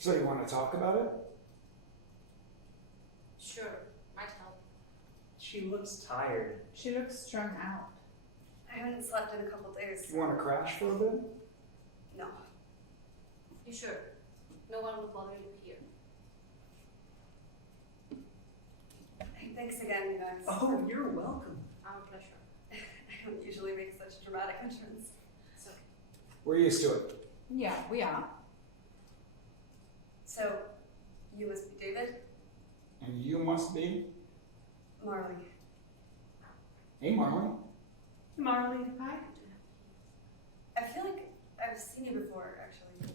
So you want to talk about it? Sure, might help. She looks tired. She looks strung out. I haven't slept in a couple days. You want to crash for a bit? No. You sure? No one will bother you here. Hey, thanks again, you guys. Oh, you're welcome. Our pleasure. I don't usually make such dramatic entrance. It's okay. We're used to it. Yeah, we are. So, you must be David? And you must be? Marley. Hey, Marley. Marley. Hi. I feel like I've seen you before, actually.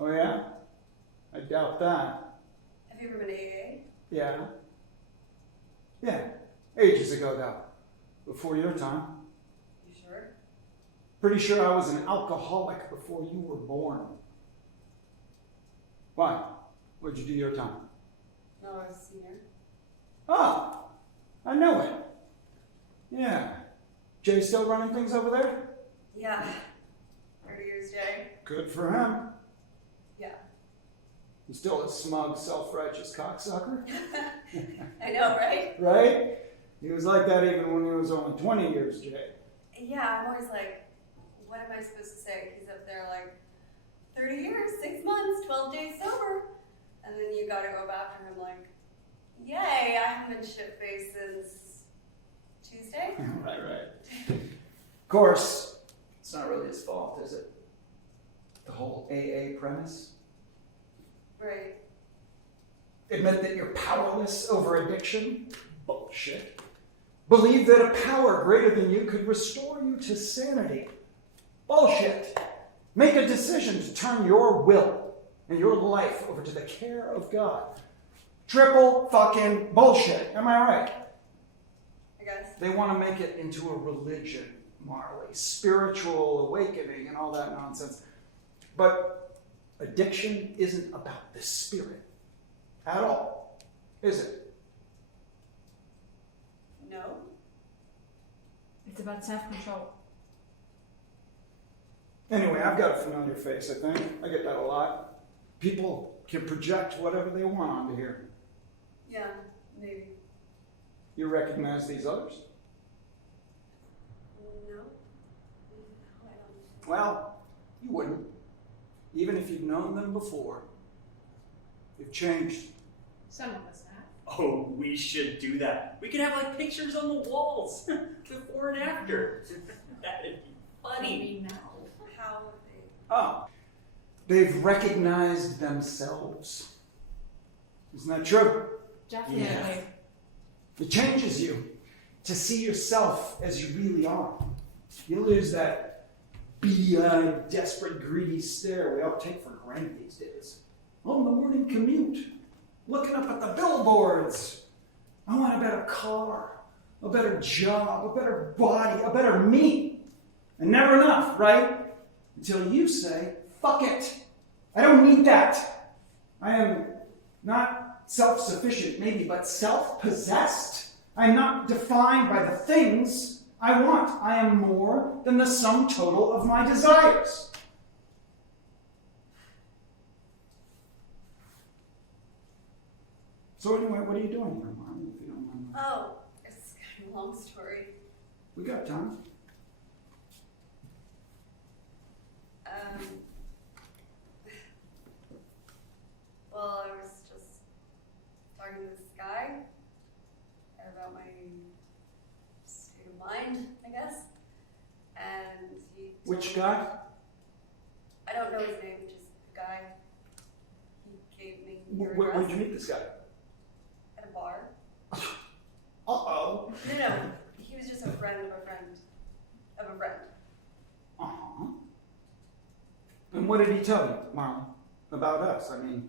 Oh, yeah? I doubt that. Have you ever been to AA? Yeah. Yeah. Ages ago, though. Before your time. You sure? Pretty sure I was an alcoholic before you were born. Why? Where'd you do your time? No, I was a senior. Ah, I know it. Yeah. Jay still running things over there? Yeah. 30 years, Jay. Good for him. Yeah. He's still a smug, self-righteous cocksucker. I know, right? Right? He was like that even when he was only 20 years, Jay. Yeah, I'm always like, what am I supposed to say? He's up there like, 30 years, 6 months, 12 days sober. And then you gotta go after him like, yay, I haven't been shit-faced since Tuesday. Right. Of course, it's not really his fault, is it? The whole AA premise. Right. Admit that you're powerless over addiction? Bullshit. Believe that a power greater than you could restore you to sanity? Bullshit. Make a decision to turn your will and your life over to the care of God. Triple fucking bullshit. Am I right? I guess. They want to make it into a religion, Marley. Spiritual awakening and all that nonsense. But addiction isn't about the spirit at all, is it? No. It's about self-control. Anyway, I've got a familiar face, I think. I get that a lot. People can project whatever they want onto here. Yeah, maybe. You recognize these others? No. No, I don't. Well, you wouldn't. Even if you'd known them before. You've changed. Some of us have. Oh, we should do that. We could have like pictures on the walls, before and after. That'd be funny. Maybe now. How would they? Oh, they've recognized themselves. Isn't that true? Definitely. Yeah. It changes you to see yourself as you really are. You lose that beady-eyed, desperate, greedy stare we all take for granted these days. On the morning commute, looking up at the billboards. I want a better car, a better job, a better body, a better me. And never enough, right? Until you say, fuck it. I don't need that. I am not self-sufficient, maybe, but self-possessed. I am not defined by the things I want. I am more than the sum total of my desires. So anyway, what are you doing here, Mom, if you don't mind? Oh, it's kind of a long story. We got time. Well, I was just talking to this guy about my state of mind, I guess. And he told Which me- guy? I don't know his name, just the guy. He gave me your Where address did you meet this guy? at a bar. Uh-oh. No, he was just a friend of a friend of a friend. Uh-huh. And what did he tell you, Marlon, about us? I mean,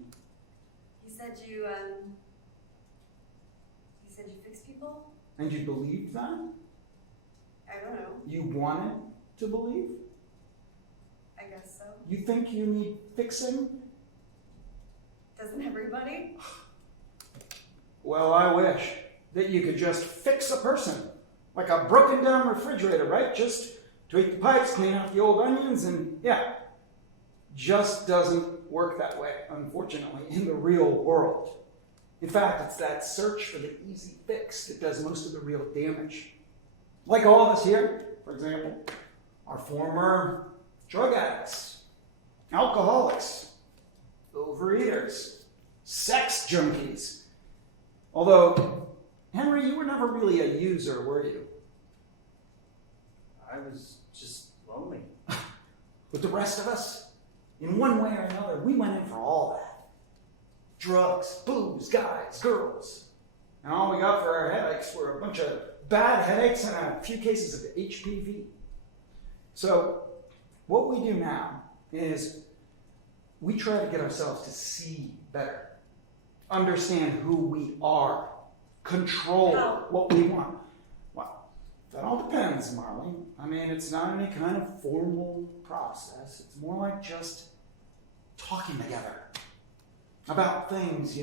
He said you fix people? and you believed that? I don't know. You wanted to believe? I guess so. You think you need fixing? Doesn't everybody? Well, I wish that you could just fix a person. Like a broken down refrigerator, right? Just tweak the pipes, clean out the old onions, and yeah. just doesn't work that way, unfortunately, in the real world. In fact, it's that search for the easy fix that does most of the real damage. Like all of us here, for example, are former drug addicts, alcoholics, overeaters, sex junkies. Although, Henry, you were never really a user, were you? I was just lonely. But the rest of us, in one way or another, we went in for all that. Drugs, booze, guys, girls. And all we got for our headaches were a bunch of bad headaches and a few cases of HPV. So, what we do now is we try to get ourselves to see better, understand who we are, control what we want. Well, that all depends, Marlene. I mean, it's not any kind of formal process. It's more like just talking together about things,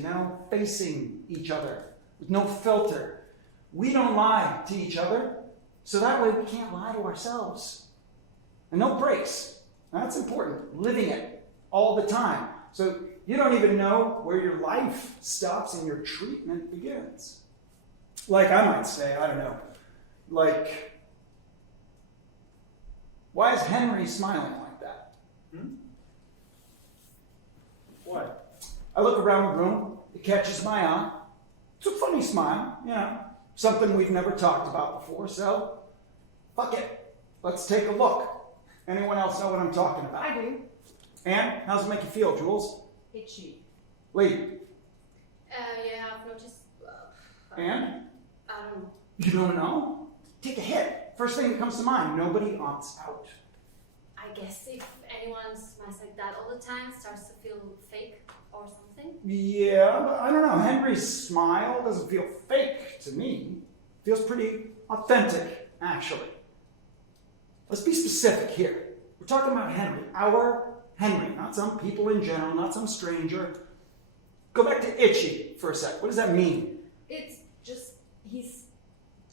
facing each other with no filter. We don't lie to each other, so that way we can't lie to ourselves. And no breaks. That's important. Living it all the time. So you don't even know where your life stops and your treatment begins. Like I might say, I don't know, like, why is Henry smiling like that? What? I look around the room, it catches my eye. It's a funny smile, something we've never talked about before, so fuck it. Let's take a look. Anyone else know what I'm talking about? I do. Anne, how's it make you feel, Jules? Itchy. Lee, Yeah, I've noticed. Anne? I don't know. You don't know? Take a hit. First thing that comes to mind, nobody opts out. I guess if anyone smiles like that all the time, it starts to feel fake or something. Yeah, but I don't know. Henry's smile doesn't feel fake to me. Feels pretty authentic, actually. Let's be specific here. We're talking about Henry, our Henry, not some people in general, not some stranger. Go back to itchy for a sec. What does that mean? It's just, he's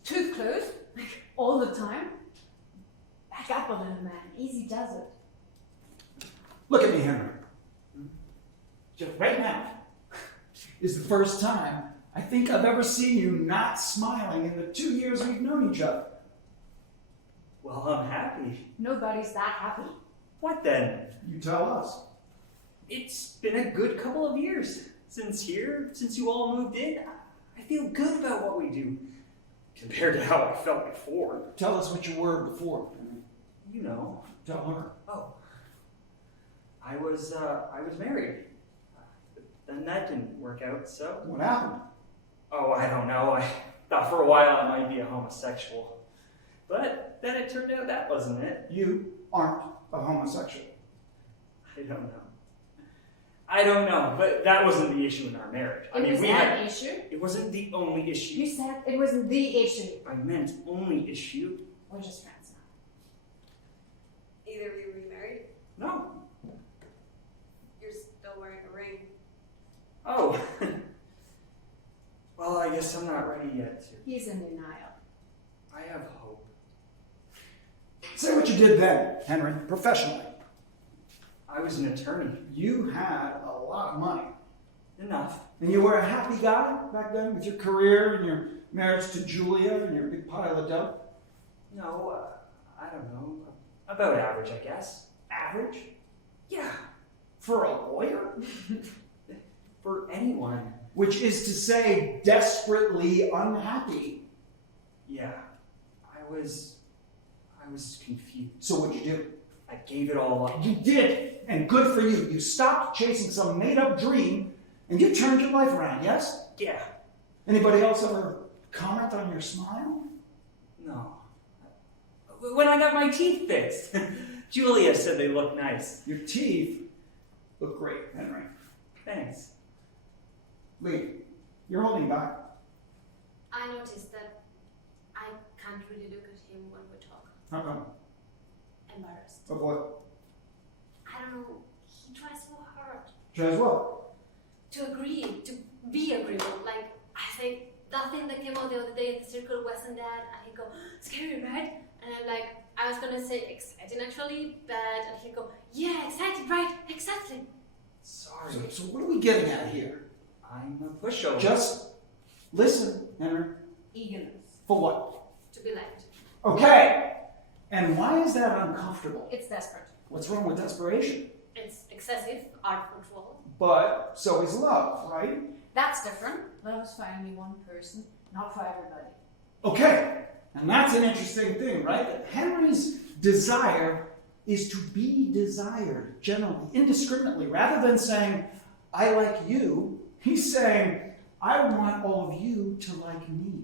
tooth closed, like all the time. Back up a little, man. Easy does it. Look at me, Henry. Just right now is the first time I think I've ever seen you not smiling in the 2 years we've known each other. Well, I'm happy. Nobody's that happy. What then? You tell us. It's been a good couple of years since you all moved in. I feel good about what we do compared to how I felt before. Tell us what you were before, Henry. You know. Tell her. Oh. I was married. But then that didn't work out, so. What happened? Oh, I don't know. I thought for a while I might be a homosexual. But then it turned out that wasn't it. You aren't a homosexual. I don't know, but that wasn't the issue in our marriage. It was an issue. It wasn't the only issue. You said it wasn't the issue. I meant only issue. We're just friends now. Either of you remarried? No. You're still wearing a ring. Oh. Well, I guess I'm not ready yet to. He's in denial. I have hope. Say what you did then, Henry, professionally. I was an attorney. You had a lot of money. Enough. And you were a happy guy back then with your career and your marriage to Julia and your big pile of dough? No, I don't know. About average, I guess. Average? Yeah. For a lawyer? For anyone. Which is to say, desperately unhappy. Yeah. I was confused. So what'd you do? I gave it all up. You did, and good for you. You stopped chasing some made-up dream, and you turned your life around, yes? Yeah. Anybody else ever comment on your smile? No. When I got my teeth fixed, Julia said they look nice. Your teeth look great, Henry. Thanks. Lee, you're holding back. I noticed that I can't really look at him when we talk. How come? Embarrassed. Of what? I don't know. He tries so hard Try as well. to agree, to be agreeable. Like, I say, that thing that came out the other day in the circle wasn't that. And he go, scary, right? And I'm like, I was gonna say exciting actually, but and he'd go, yeah, excited, right, exactly. Sorry, So what are we getting at here? I'm a pushover. Just listen, Henry. Eagerness. For what? To be liked. Okay. And why is that uncomfortable? It's desperate. What's wrong with desperation? It's excessive, out of control. But so is love, right? That's different. Love is for only one person, not for everybody. Okay. And that's an interesting thing, right? That Henry's desire is to be desired generally, indiscriminately, rather than saying, I like you. He's saying, I want all of you to like me.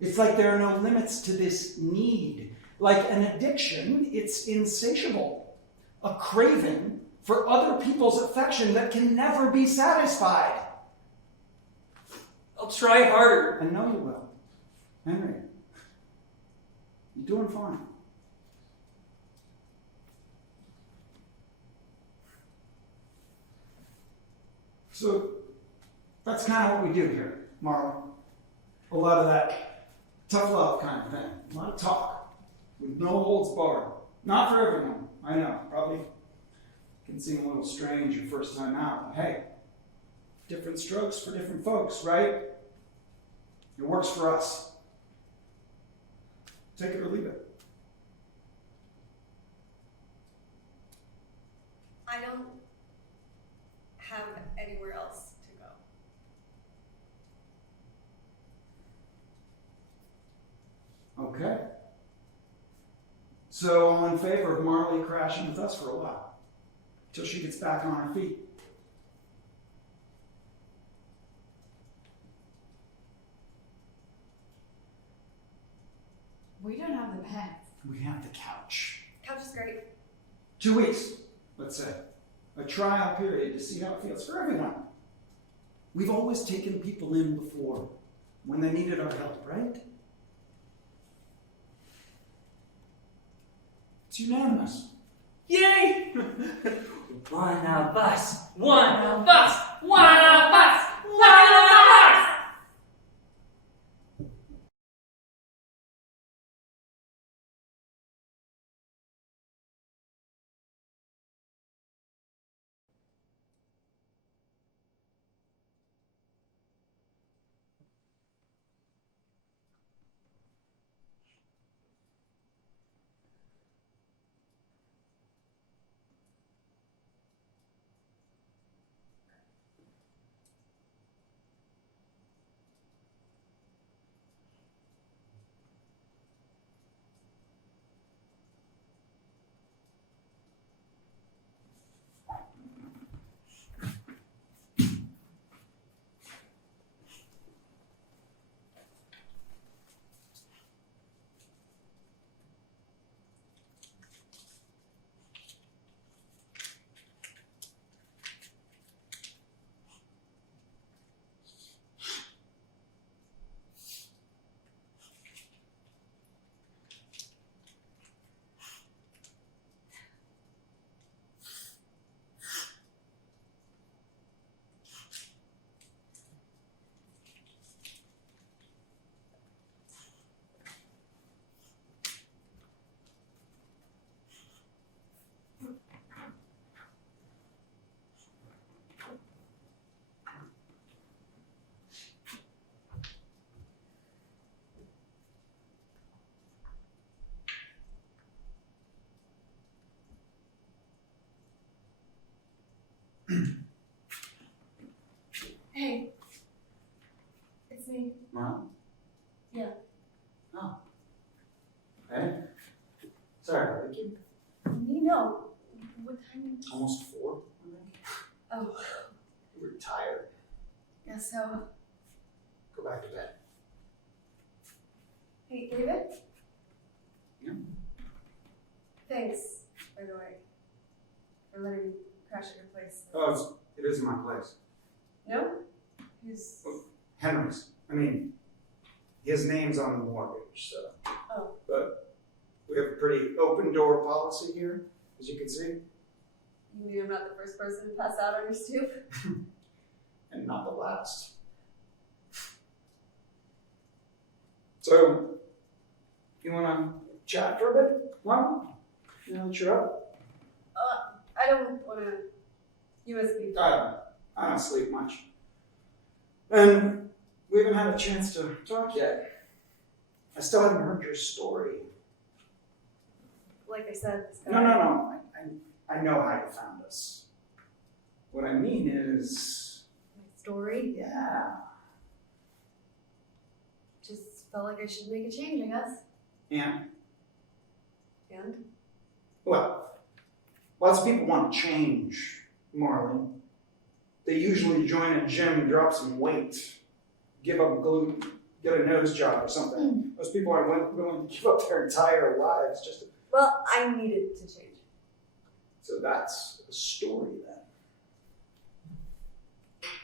It's like there are no limits to this need. Like an addiction, it's insatiable. A craving for other people's affection that can never be satisfied. I'll try harder. I know you will. Henry, you're doing fine. So that's kind of what we do here, Marlon. A lot of that tough love kind of thing. A lot of talk with no holds barred. Not for everyone, I know. Probably can seem a little strange your first time out. But hey, different strokes for different folks, right? It works for us. Take it or leave it. I don't have anywhere else to go. Okay. So all in favor of Marley crashing with us for a while, till she gets back on her feet. We don't have the bed. We have the couch. Couch is great. 2 weeks, let's say. A trial period to see how it feels for everyone. We've always taken people in before when they needed our help, right? It's unanimous. Yay! One of us. One of us. One of us. One of us. Hey, it's me. Mom? Yeah. Oh. Hey? Sorry, I think You know, what time? almost 4, I think. Oh, You were tired. guess so. Go back to bed. Hey, David? Yeah? Thanks, by the way, for letting me crash at your place. Oh, it is my place. No? Who's? Henry's. I mean, his name's on the mortgage, so. Oh. But we have a pretty open door policy here, as you can see, You mean I'm not the first person to pass out on your stoop? and not the last. So, you wanna chat for a bit? Why? Now that you're up. I don't want to USB. I don't sleep much. And we haven't had a chance to talk yet. I still haven't heard your story. Like I said, this guy. No. I know how you found us. What I mean is, My story. yeah. Just felt like I should make a change, I guess. And, And? well, lots of people want to change, Marley. They usually join a gym, drop some weight, give up gluten, get a nose job or something. Those people are willing to give up their entire lives just to. Well, I needed to change. So that's a story then.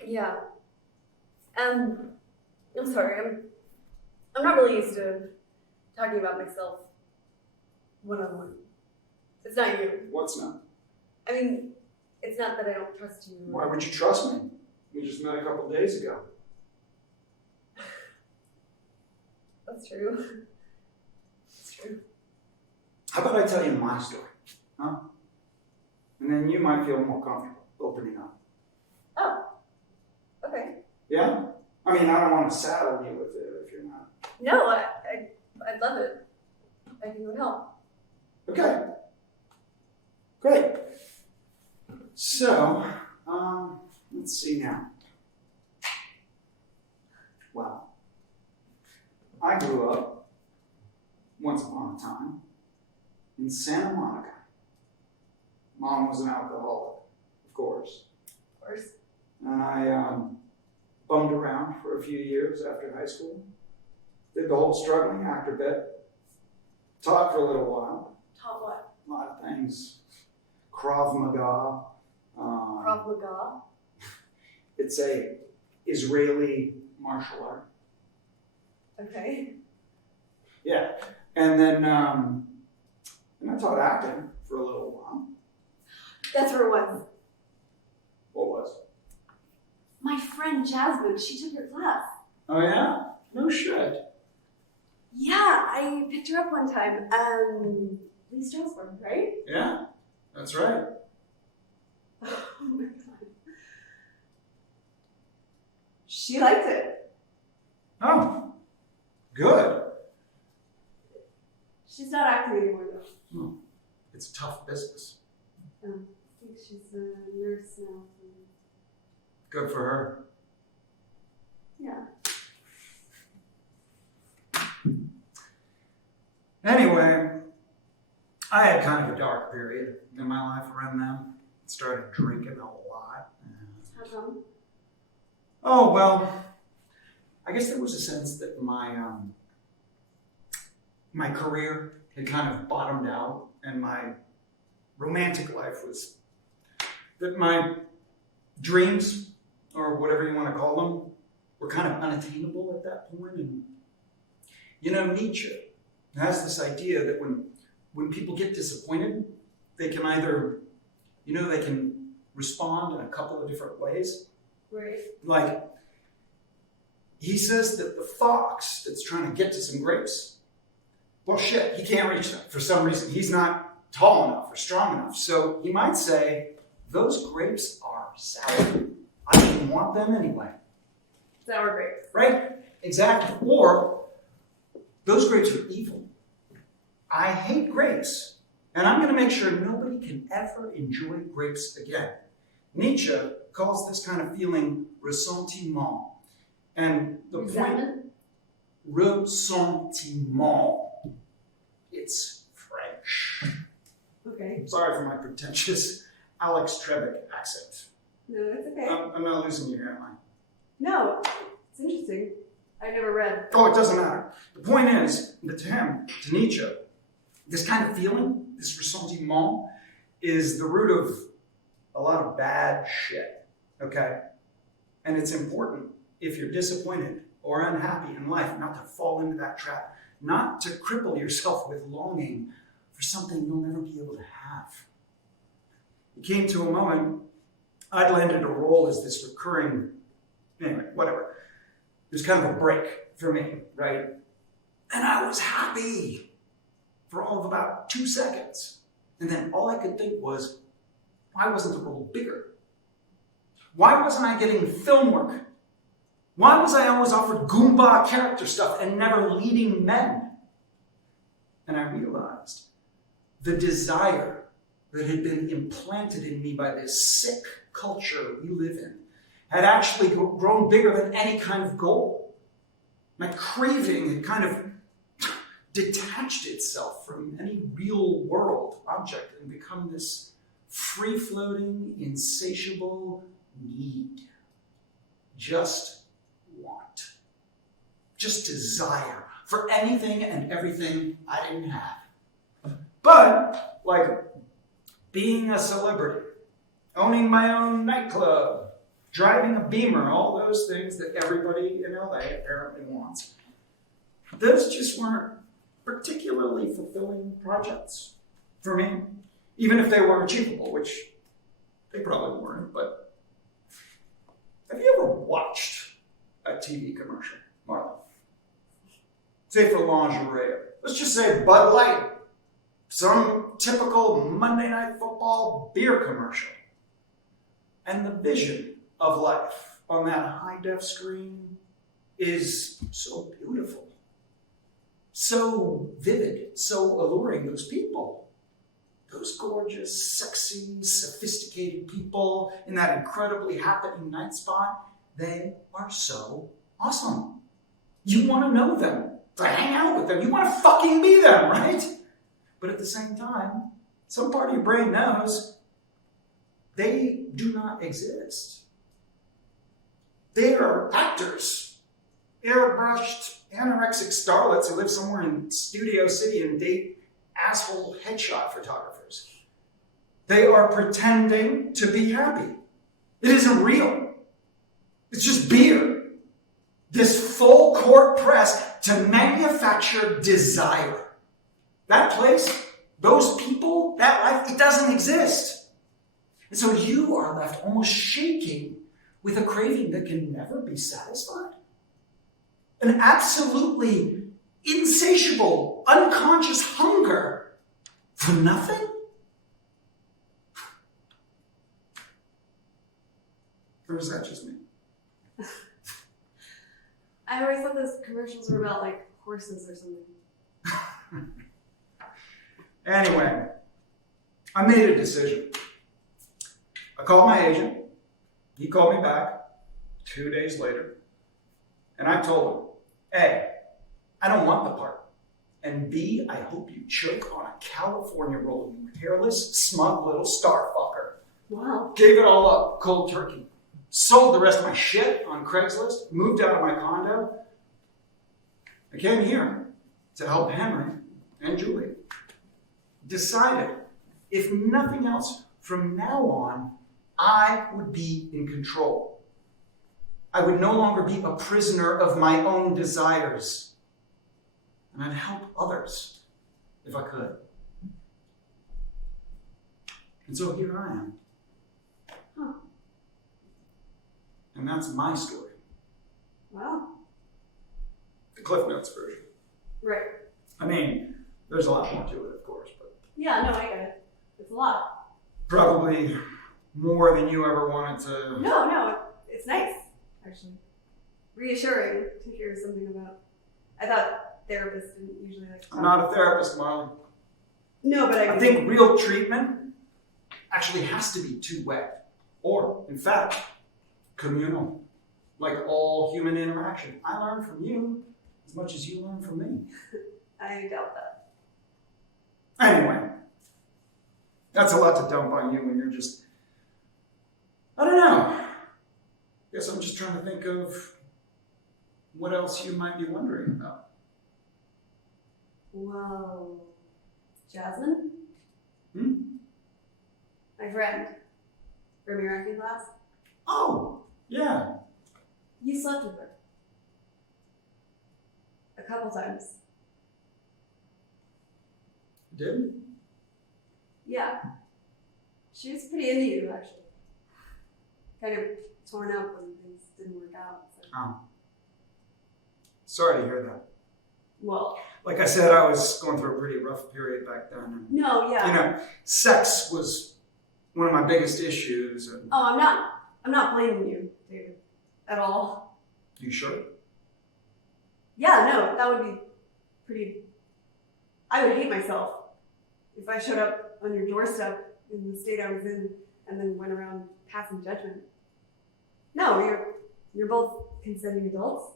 Yeah. I'm sorry, I'm not really used to talking about myself one-on-one. It's not you. What's not? I mean, it's not that I don't trust you. Why would you trust me? We just met a couple days ago. That's true. It's true. How about I tell you my story? Huh? And then you might feel more comfortable opening up. Oh. Okay. Yeah? I mean, I don't want to saddle you with it if you're not. No, I'd love it. I think it would help. Okay. Great. So, let's see now. Well, I grew up, once upon a time, in Santa Monica. Mom was an alcoholic, of course. Of course. And I bummed around for a few years after high school. Did the whole struggling actor bit. Taught for a little while. Taught what? A lot of things. Krav Maga. Krav Maga? It's a Israeli martial art. Okay. Yeah. And then I taught acting for a little while. That's where it was. What was? My friend Jasmine, she took your class. Oh yeah? No shit. Yeah, I picked her up one time. Lee Strasberg, right? Yeah, that's right. Oh my god. She liked it. Oh, good. She's not acting anymore though. It's a tough business. I think she's a nurse now. Good for her. Yeah. Anyway, I had kind of a dark period in my life around then. Started drinking a lot. How come? Oh, well, I guess there was a sense that my career had kind of bottomed out and my romantic life was, that my dreams, or whatever you want to call them, were kind of unattainable at that point. And, Nietzsche has this idea that when people get disappointed, they can either, they can respond in a couple of different ways. Right. Like, he says that the fox that's trying to get to some grapes, well, shit, he can't reach them. For some reason, he's not tall enough or strong enough. So he might say, those grapes are sour. I didn't want them anyway. Sour grapes. Right? Exactly. Or, those grapes are evil. I hate grapes. And I'm going to make sure nobody can ever enjoy grapes again. Nietzsche calls this kind of feeling ressentiment. And the Resentment? Ressentiment. It's French. Okay. Sorry for my pretentious Alex Trebek accent. No, it's okay. I'm not losing you here, am I? No, it's interesting. I never read. Oh, it doesn't matter. The point is that to him, to Nietzsche, this kind of feeling, this ressentiment, is the root of a lot of bad shit, okay? And it's important, if you're disappointed or unhappy in life, not to fall into that trap, not to cripple yourself with longing for something you'll never be able to have. It came to a moment, I'd landed a role as this recurring, anyway, whatever. It was kind of a break for me, right? And I was happy for all of about 2 seconds. And then all I could think was, why wasn't the role bigger? Why wasn't I getting film work? Why was I always offered Goomba character stuff and never leading men? And I realized the desire that had been implanted in me by this sick culture we live in had actually grown bigger than any kind of goal. My craving had kind of detached itself from any real world object and become this free-floating, insatiable need. Just want. Just desire for anything and everything I didn't have. But, like, being a celebrity, owning my own nightclub, driving a Beamer, all those things that everybody in LA apparently wants, those just weren't particularly fulfilling projects for me, even if they were achievable, which they probably weren't. But have you ever watched a TV commercial, Marlon? Say for lingerie. Let's just say Bud Light. Some typical Monday Night Football beer commercial. And the vision of life on that high-def screen is so beautiful. So vivid, so alluring. Those people, those gorgeous, sexy, sophisticated people in that incredibly happening night spot, they are so awesome. You want to know them, to hang out with them. You want to fucking be them, right? But at the same time, some part of your brain knows they do not exist. They are actors, airbrushed, anorexic starlets who live somewhere in Studio City and date asshole headshot photographers. They are pretending to be happy. It isn't real. It's just beer. This full court press to manufacture desire. That place, those people, that life, it doesn't exist. And so you are left almost shaking with a craving that can never be satisfied. An absolutely insatiable, unconscious hunger for nothing? Or is that just me? I always thought those commercials were about like horses or something. Anyway, I made a decision. I called my agent. He called me back 2 days later. And I told him, A, I don't want the part. And B, I hope you choke on a California roll, you hairless, smug little star fucker. Wow. Gave it all up, cold turkey. Sold the rest of my shit on Craigslist, moved out of my condo. I came here to help Henry and Julie. Decided, if nothing else, from now on, I would be in control. I would no longer be a prisoner of my own desires. And I'd help others if I could. And so here I am. Huh. And that's my story. Wow. The Cliff Notes version. Right. I mean, there's a lot more to it, of course, but Yeah, no, I get it. It's a lot. probably more than you ever wanted to. No, it's nice, actually. Reassuring to hear something about. I thought therapists didn't usually like. I'm not a therapist, Marlon. No, but I think real treatment actually has to be two-way. Or, in fact, communal. Like all human interaction. I learn from you as much as you learn from me. I doubt that. Anyway, that's a lot to dump on you when you're just, I don't know. Guess I'm just trying to think of what else you might be wondering about. Whoa. Jasmine? Hmm? My friend. From your acting class? Oh, yeah. You slept with her. A couple times. Did? Yeah. She was pretty into you, actually. Kind of torn up when things didn't work out. So. Oh. Sorry to hear that. Well, Like I said, I was going through a pretty rough period back then. And, no, yeah. you know, sex was one of my biggest issues. And Oh, I'm not blaming you, David, at all. you sure? Yeah, no, that would be pretty. I would hate myself if I showed up on your doorstep in the state I was in and then went around passing judgment. No, you're both consenting adults.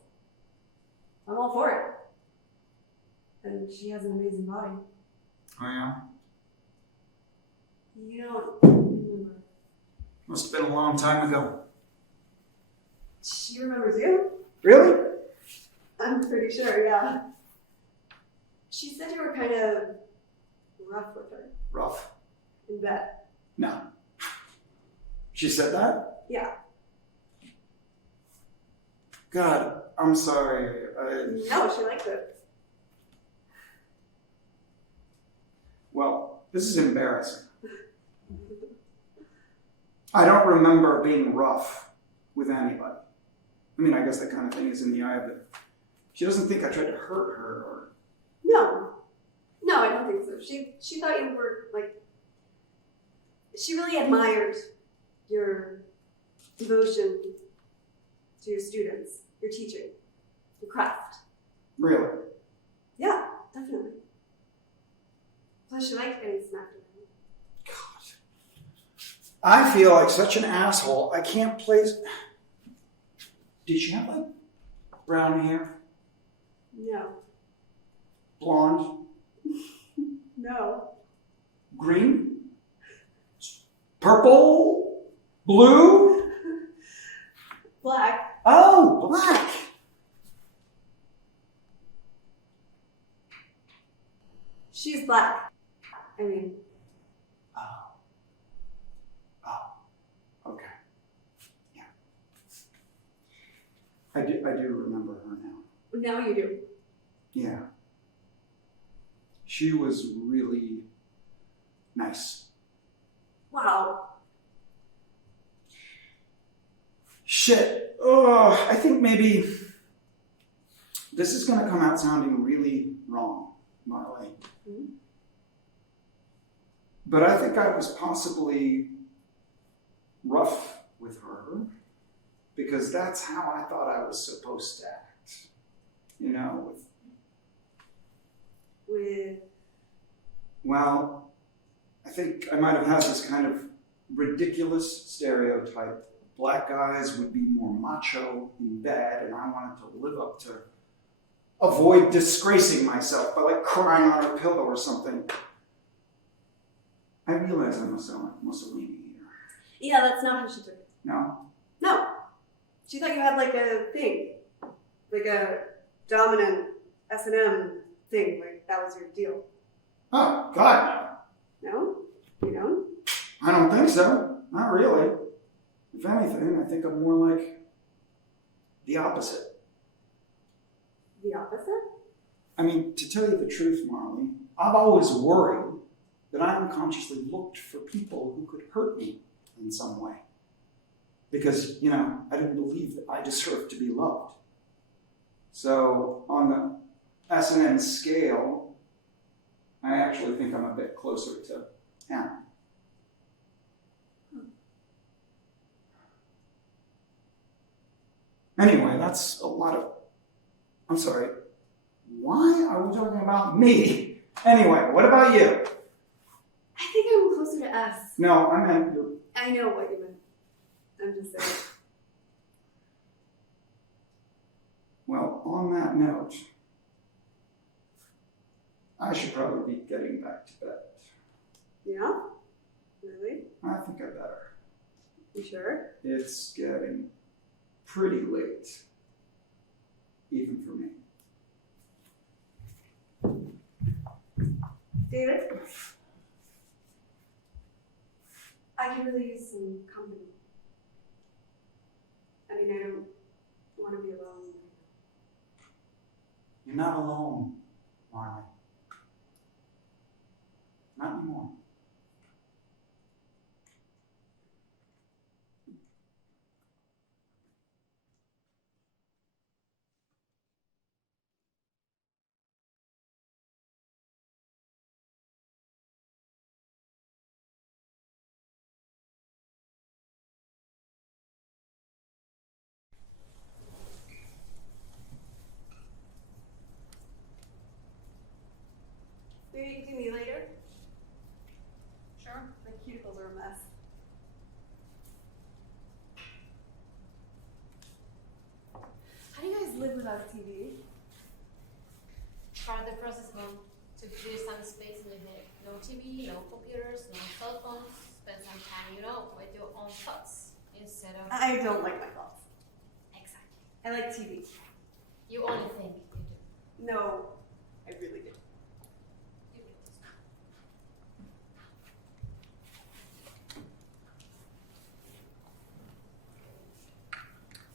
I'm all for it. And she has an amazing body. Oh, yeah? You don't remember. Must have been a long time ago. She remembers you? Really? I'm pretty sure, yeah. She said you were kind of rough with her Rough. in bed. No. She said that? Yeah. God, I'm sorry. No, she liked it. Well, this is embarrassing. I don't remember being rough with anybody. I mean, I guess that kind of thing is in the eye of the... She doesn't think I tried to hurt her or... No. No, I don't think so. She thought you were, like... She really admired your devotion to your students, your teaching, your craft. Really? Yeah, definitely. Plus, she liked getting smacked around. I feel like such an asshole. I can't place... Did she have, like, brown hair? No. Blonde? No. Green? Purple? Blue? Black. Oh, black. She's black. I mean, Okay. Yeah. I do remember her now. now you do. Yeah. She was really nice. Wow. Shit. Oh, I think maybe this is going to come out sounding really wrong, Marley. Mhm. But I think I was possibly rough with her because that's how I thought I was supposed to act. You know, With well, I think I might have had this kind of ridiculous stereotype. Black guys would be more macho in bed, and I wanted to live up to avoid disgracing myself by like crying on a pillow or something. I realize I'm a Mussolini here. yeah, that's not how she took it. No? No. She thought you had like a thing. Like a dominant S&M thing. Like that was your deal. Oh, God, no. No? You don't? I don't think so. Not really. If anything, I think I'm more like the opposite. The opposite? I mean, to tell you the truth, Marley, I've always worried that I unconsciously looked for people who could hurt me in some way. Because, you know, I didn't believe that I deserved to be loved. So, on the S&M scale, I actually think I'm a bit closer to him. Anyway, that's a lot of... I'm sorry. Why are we talking about me? Anyway, what about you? I think I'm closer to us. No, I meant you. I know what you meant. I'm just saying. Well, on that note, I should probably be getting back to bed. Yeah? Really? I think I better. You sure? It's getting pretty late, even for me. David? I could really use some company. I mean, I don't want to be alone. You're not alone, Marley. Not anymore. has TV. Part of the process, mom, to clear some space in the head. No TV, no computers, no cell phones. Spend some time, with your own thoughts instead of. I don't like my thoughts. Exactly. I like TV. You only think you do. No, I really do. You do.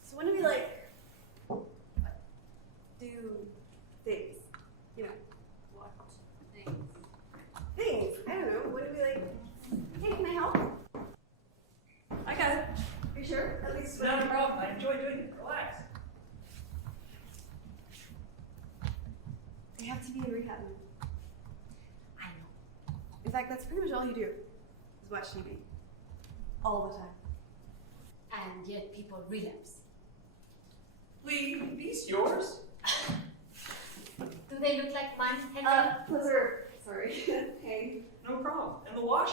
So when do we do things? You know, What things? things. I don't know. When do we hey, can I help? I got it. Are you sure? At least It's not a problem. I enjoy doing it. Relax. they have TV in rehab. I know. In fact, that's pretty much all you do is watch TV. All the time. And yet people relapse. Lee, these yours? Do they look like mine, Henry? Those are, sorry. Hey. No problem. And the wash?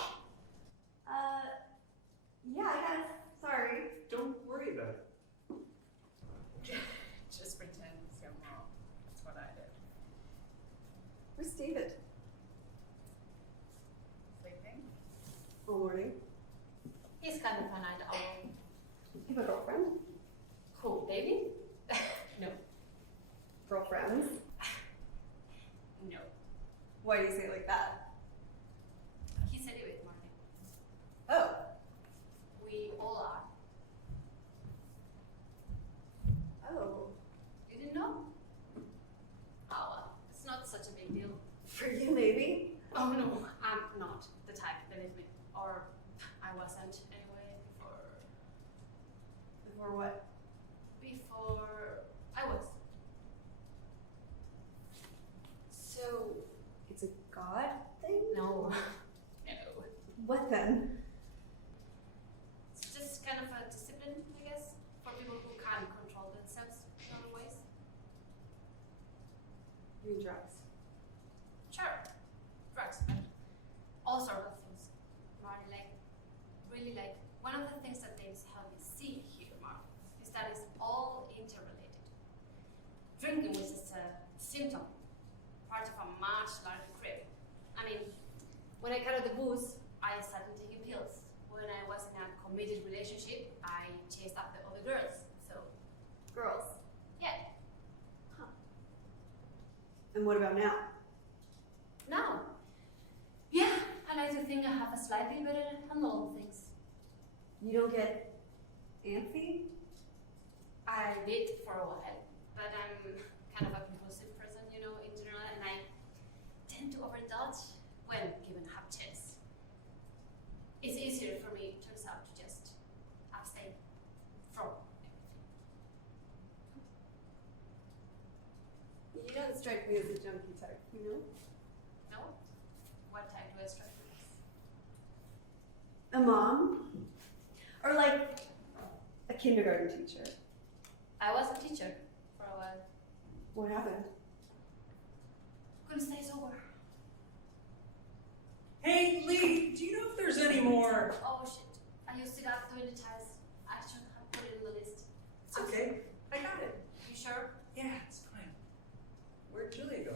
Yeah, I guess. Sorry. Don't worry about it. Just pretend it's your mom. That's what I did. Where's David? Sleeping? All morning. He's kind of a night owl. You have a girlfriend? Who, baby? No. Girlfriends? No. Why do you say it like that? He said it with Martin. Oh. We all are. Oh. You didn't know? Oh well, it's not such a big deal. For you, maybe? Oh no, I'm not the type, believe me. Or I wasn't anyway Before what? before I was. So It's a God thing? no. No. What then? It's just kind of a discipline, I guess, for people who can't control themselves in other ways. You mean drugs? Sure, drugs, but all sorts of things. Marty, really one of the things that they've helped me see here, Mark, is that it's all interrelated. Drinking was just a symptom, part of a much larger trip. I mean, when I cut out the booze, I started taking pills. When I was in a committed relationship, I chased after other girls. So, Girls. yeah, And what about now? now, yeah, I like to think I have a slightly better handle on things. You don't get antsy? I did for a while, but I'm kind of a compulsive person, in general, and I tend to overindulge when given half chance. It's easier for me, it turns out, to just abstain from everything. You don't strike me as a junkie type, you know? No? What type do I strike you as? A mom? Or a kindergarten teacher? I was a teacher for a while. What happened? Couldn't stay sober. Hey, Lee, do you know if there's any more? Oh shit, I used it up doing the test. I should have put it in the list. It's okay. I got it. You sure? Yeah, it's fine. Where'd Julia go?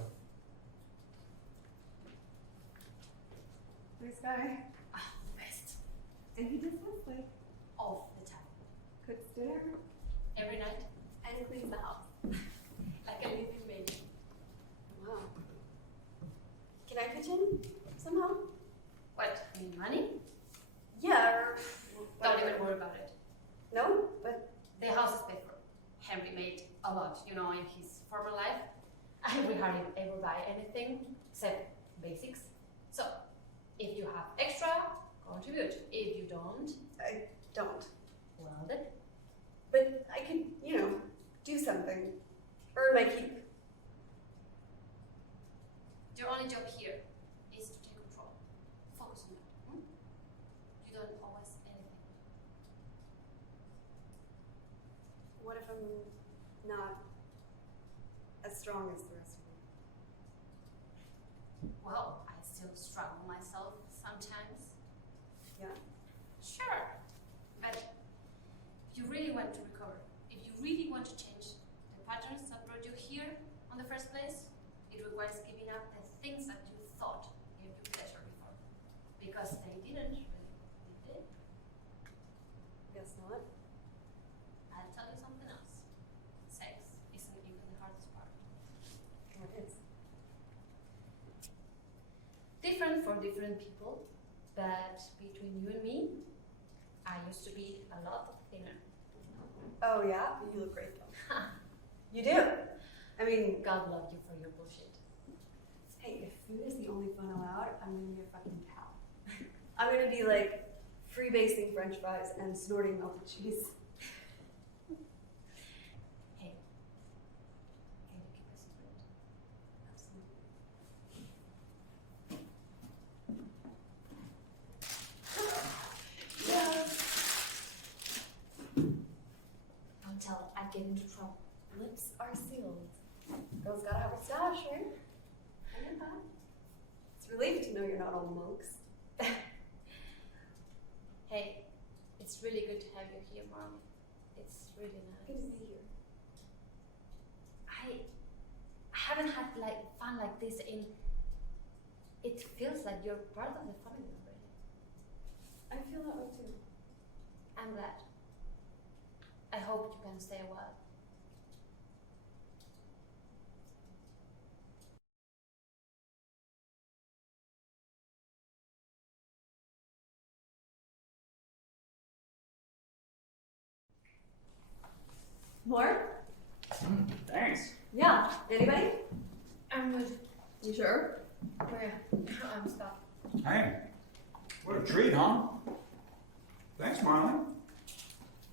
Nice guy. Ah, best. And he does Leslie. All the time. Cooks dinner Every night. and cleans the house. Like a living baby. Wow. Can I pitch in somehow? What? Need money? Yeah, or Don't even worry about it. No? But The house is paid for. Henry made a lot, in his former life. I we hardly ever buy anything except basics. So, if you have extra, contribute. If you don't, I don't. well then. But I could, do something. Earn my keep. Your only job here is to take control. Focus on that. You don't owe us anything. What if I'm not as strong as the rest of you? Well, I still struggle myself sometimes. Yeah. Sure. But if you really want to recover, if you really want to change the patterns that brought you different people, but between you and me, I used to be a lot thinner. Oh yeah, you look great though. You do. I mean, God love you for your bullshit. hey, if food is the only fun allowed, I'm gonna be a fucking cow. I'm gonna be like freebasing French fries and snorting melted cheese. Hey, can you keep a secret? Absolutely. Don't tell, I get into trouble. Lips are sealed. Girls gotta have a stash, right? I get that. It's a relief to know you're not all monks. Hey, it's really good to have you here, Mom. It's really Good nice. to be here. I haven't had like fun like this in. It feels like you're part of the family already. I feel that way too. I'm glad. I hope you can stay a while. More? Thanks. Yeah. Anybody? I'm good. You sure? Where? I'm stuck. Hey, what a treat, huh? Thanks, Marley.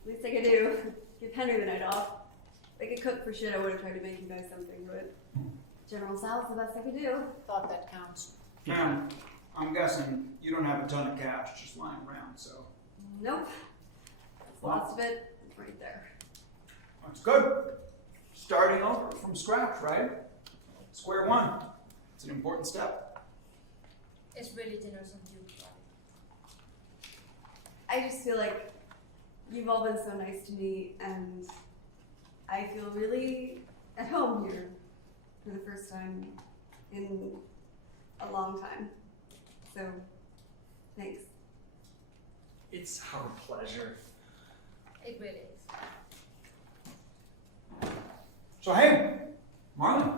Least I could do. Give Henry the night off. If I could cook for shit, I would have tried to make you guys something, but General Sal's the best I could do. Thought that counts. Yeah, I'm guessing you don't have a ton of cash just lying around, so Nope. That's lots of it. It's right there. that's good. Starting over from scratch, right? Square one. It's an important step. It's really generous of you, Bobby. I just feel like you've all been so nice to me, and I feel really at home here for the first time in a long time. So, thanks. It's our pleasure. It really is. So hey, Marley,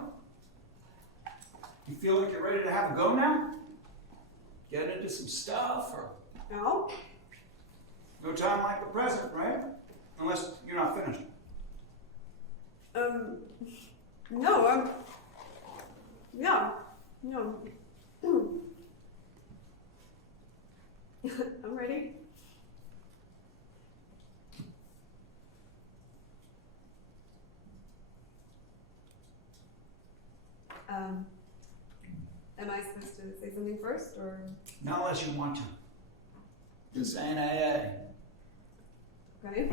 you feel like you're ready to have a go now? Get into some stuff, or No? no time like the present, right? Unless you're not finished. No, yeah, no. I'm ready. Am I supposed to say something first, or? Not unless you want to. Just saying AA. Okay.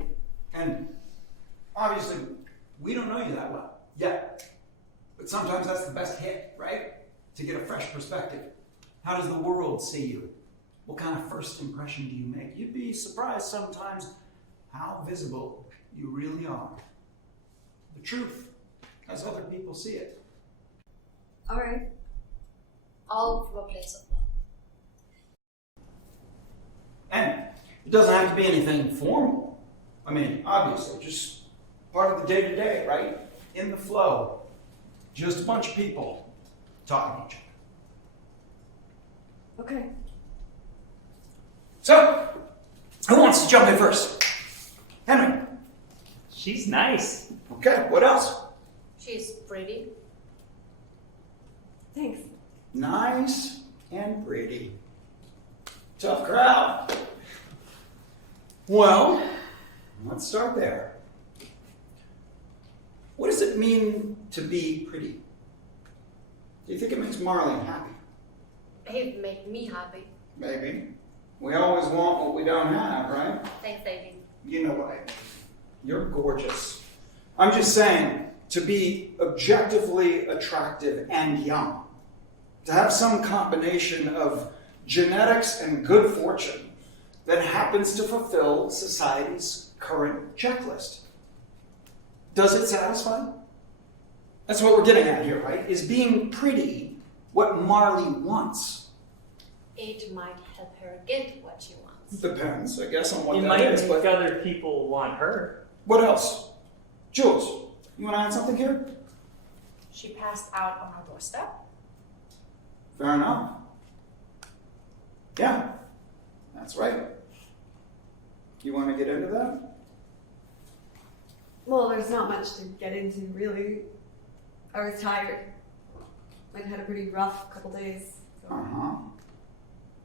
And obviously, we don't know you that well yet. But sometimes that's the best hit, right? To get a fresh perspective. How does the world see you? What kind of first impression do you make? You'd be surprised sometimes how visible you really are. The truth, as other people see it. All right. All from a place of love. And it doesn't have to be anything formal. I mean, obviously, just part of the day-to-day, right? In the flow. Just a bunch of people talking to each other. Okay. So, who wants to jump in first? Henry. She's nice. Okay, what else? She's pretty. Thanks. Nice and pretty. Tough crowd. Well, let's start there. What does it mean to be pretty? Do you think it makes Marley happy? It made me happy. Maybe. We always want what we don't have, right? Thanks, David. You know what I mean. You're gorgeous. I'm just saying, to be objectively attractive and young, to have some combination of genetics and good fortune that happens to fulfill society's current checklist. Does it satisfy? That's what we're getting at here, right? Is being pretty what Marley wants? It might help her get what she wants. Depends, I guess, on what It that might is. make But other people want her. what else? Jules, you want to add something here? She passed out on our doorstep. Fair enough. Yeah, that's right. You want to get into that? Well, there's not much to get into, really. I was tired. I'd had a pretty rough couple days. So. Uh-huh.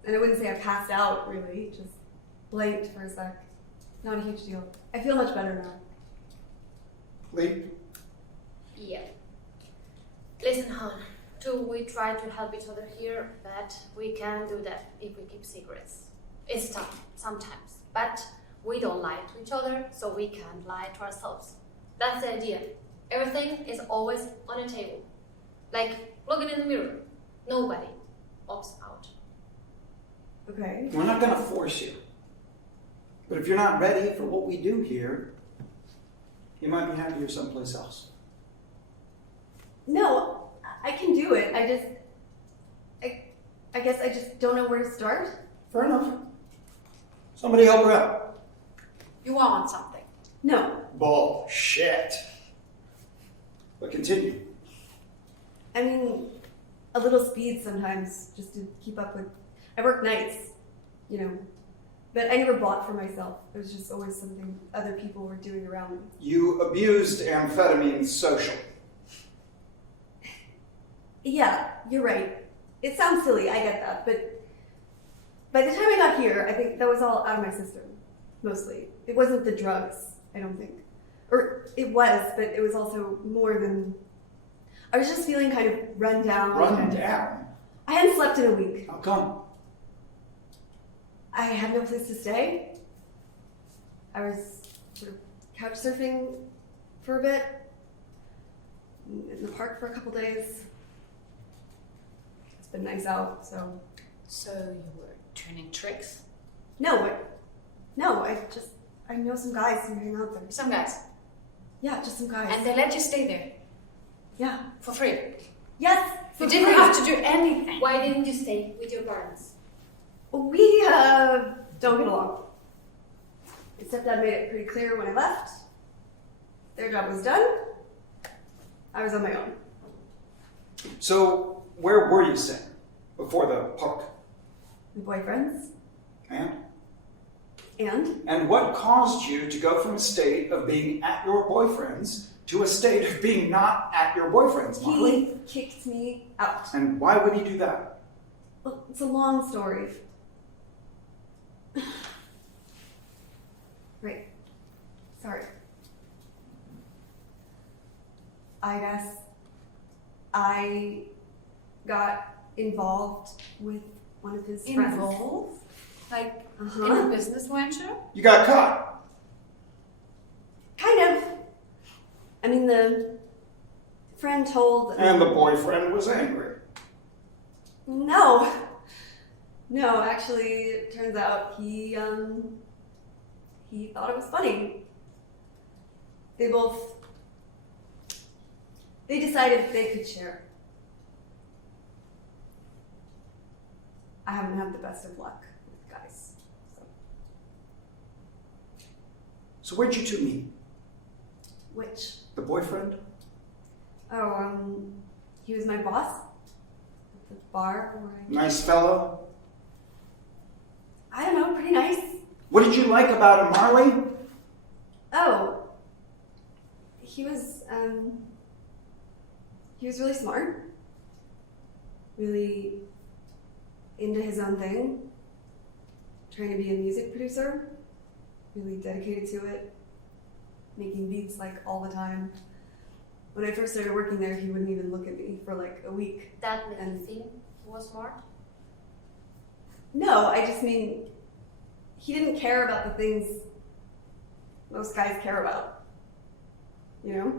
And I wouldn't say I passed out, really. Just blanked for a sec. Not a huge deal. I feel much better now. Lee? Yeah. Listen, hon. Do we try to help each other here? But we can do that if we keep secrets. It's tough sometimes, but we don't lie to each other, so we can't lie to ourselves. That's the idea. Everything is always on a table. Like looking in the mirror. Nobody opts out. Okay. We're not going to force you. But if you're not ready for what we do here, you might be happier someplace else. No, I can do it. I guess I just don't know where to start. Fair enough. Somebody help her out. You want something. No. Bullshit. But continue. I mean, a little speed sometimes, just to keep up with. I work nights, you know, but I never bought for myself. It was just always something other people were doing around me. You abused amphetamines socially. Yeah, you're right. It sounds silly, I get that, but by the time I got here, I think that was all out of my system, mostly. It wasn't the drugs, I don't think. Or it was, but it was also more than. I was just feeling kind of run down. Run down? I hadn't slept in a week. How come? I had no place to stay. I was sort of couch surfing for a bit, in the park for a couple days. It's been nice out, so. So you were turning tricks? No, I know some guys who hang out there. Some guys. Yeah, just some guys. And they let you stay there Yeah. for free. Yes. You didn't have to do anything. Why didn't you stay with your parents? We don't get along. Except I made it pretty clear when I left. Their job was done. I was on my own. So, where were you staying before the park? My boyfriends. And? And what caused you to go from a state of being at your boyfriend's to a state of being not at your boyfriend's, Molly? he kicked me out. And why would he do that? Well, it's a long story. Right. Sorry. I guess I got involved with one of his friends. Involved? Like in Uh-huh. a business venture? You got caught. Kind of. I mean, the friend told. And the boyfriend was angry. No. No, actually, it turns out he thought it was funny. They decided they could share. I haven't had the best of luck with guys. So where'd you two meet? Which? The boyfriend? Oh, he was my boss at the bar where Nice fellow? I don't know, pretty nice. What did you like about him, Marley? Oh, he was really smart, really into his own thing, trying to be a music producer, really dedicated to it, making beats like all the time. When I first started working there, he wouldn't even look at me for like a week. That made And- you think he was smart? No, I just mean, he didn't care about the things most guys care about. You know?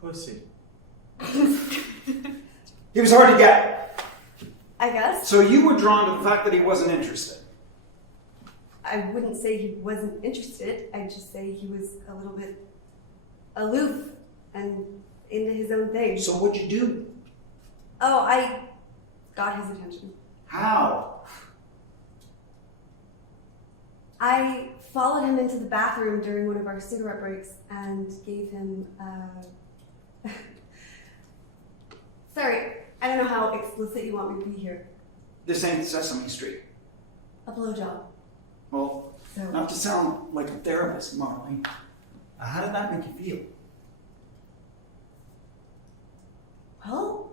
Pussy. He was hard to get. I guess. So you were drawn to the fact that he wasn't interested. I wouldn't say he wasn't interested. I'd just say he was a little bit aloof and into his own thing. So what'd you do? Oh, I got his attention. How? I followed him into the bathroom during one of our cigarette breaks and gave him sorry, I don't know how explicit you want me to be here. This ain't Sesame Street. A blowjob. Well, So, not to sound like a therapist, Marlene. How did that make you feel? Well,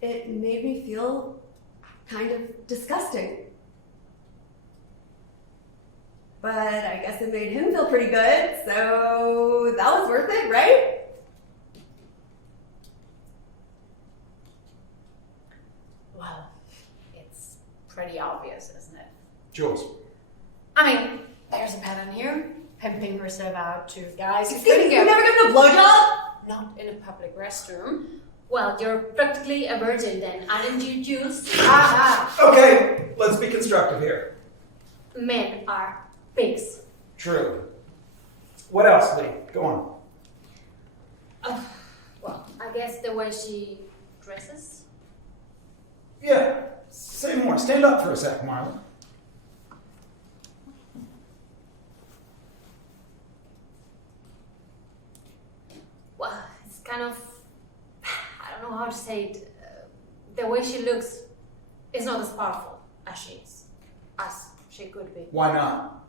it made me feel kind of disgusting. But I guess it made him feel pretty good, so that was worth it, right? Well, it's pretty obvious, isn't it? Jules. I mean, there's a pattern here. Pimping herself out to guys who Excuse couldn't me, you never given a blowjob? not in a public restroom. Well, you're practically a virgin then, aren't you, Jules? Okay, let's be constructive here. Men are pigs. True. What else, Lee? Go on. Well, I guess the way she dresses. Yeah, say more. Stand up for a sec, Marlon. Well, it's kind of, I don't know how to say it. The way she looks is not as powerful as she could be. Why not?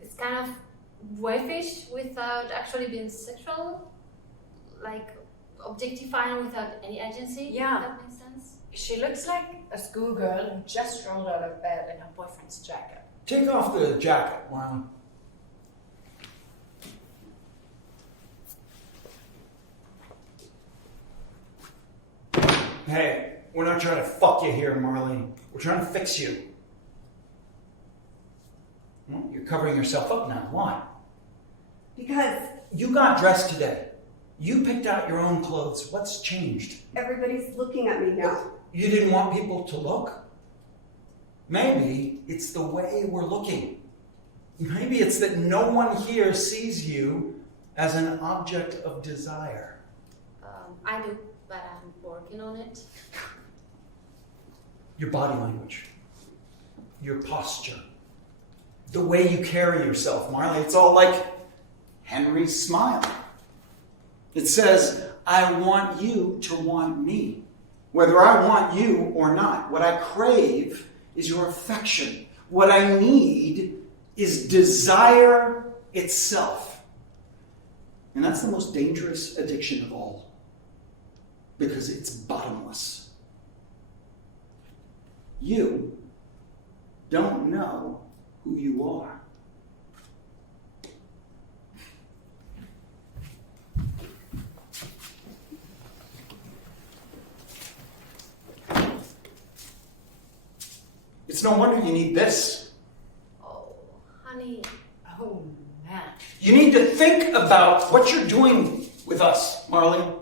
It's kind of waifish without actually being sexual, like objectifying without any agency. Yeah. If that makes sense. She looks like a schoolgirl who just rolled out of bed in her boyfriend's jacket. Take off the jacket, Marlon. Hey, we're not trying to fuck you here, Marlene. We're trying to fix you. Well, you're covering yourself up now. Why? Because You got dressed today. You picked out your own clothes. What's changed? everybody's looking at me now. You didn't want people to look? Maybe it's the way we're looking. Maybe it's that no one here sees you as an object of desire. I do, but I'm working on it. Your body language, your posture, the way you carry yourself, Marley. It's all like Henry's smile. It says, I want you to want me, whether I want you or not. What I crave is your affection. What I need is desire itself. And that's the most dangerous addiction of all, because it's bottomless. You don't know who you are. It's no wonder you need this. Oh, honey. Oh, man. You need to think about what you're doing with us, Marlene.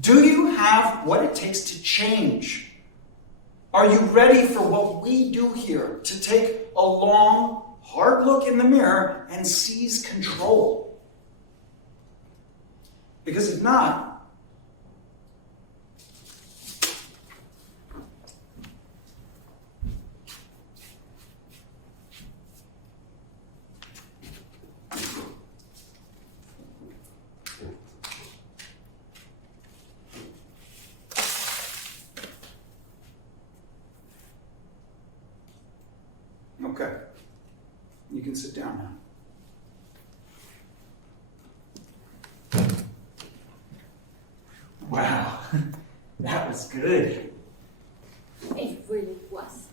Do you have what it takes to change? Are you ready for what we do here? To take a long, hard look in the mirror and seize control? Because if not, okay, you can sit down now. Wow, that was good. It really was.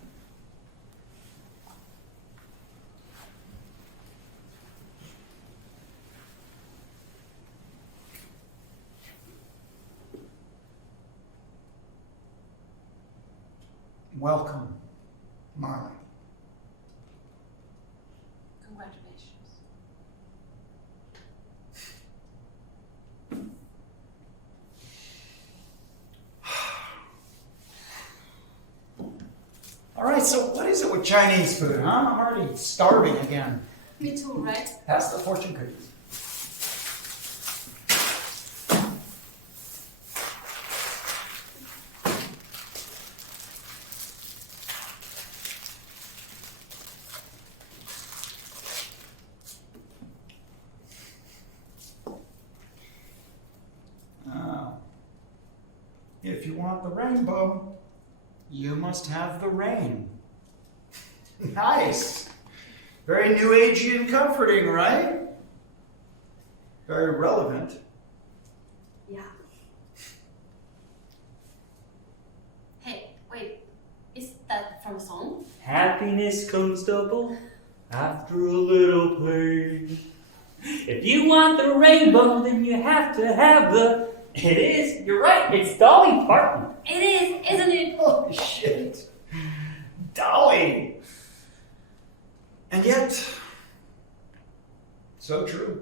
Welcome, Marley. Congratulations. All right, so what is it with Chinese food, huh? I'm already starving again. Me too, right? Pass the fortune cookies. If you want the rainbow, you must have the rain. Nice. Very New Agey and comforting, right? Very relevant. Yeah. Hey, wait, is that from a song? Happiness comes double after a little pain. If you want the rainbow, then you have to have the. It is. You're right. It's Dolly Parton. It is, isn't it? Holy shit. Dolly. And yet, so true.